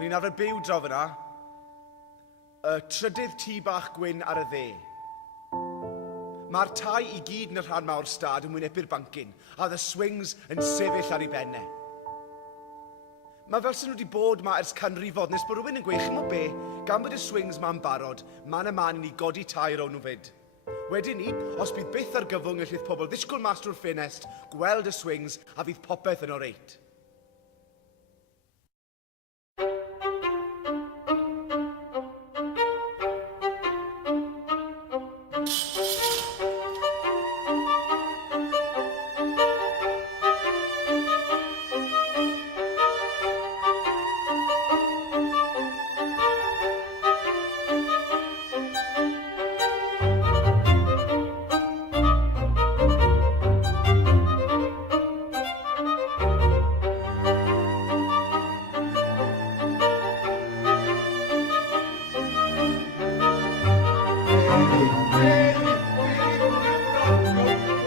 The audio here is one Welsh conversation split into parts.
O'n i'n arfer byw draw fyna. Y trydydd tŷ bach gwyn ar y dde. Mae'r tai I gyd yn y rhan mawr stad yn wynebu'r bancyn, a oedd y swings yn sefyll ar ei benne. Mae fel sy'n nhw wedi bod ma ers canrifod, nes bod rhywun yn gweud, chi'n be, gan bod y swings ma'n barod, man y man I ni godi tai rown nhw fyd. Wedyn ni, os bydd byth ar gyfwng y llydd pobl ddisgwyl mas drwy'r ffenest, gweld y swings a fydd popeth yn oreit.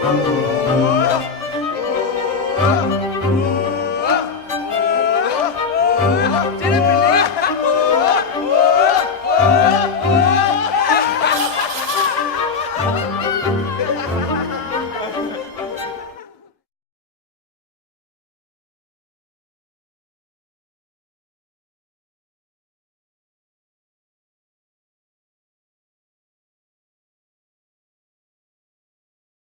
Bwrw'r.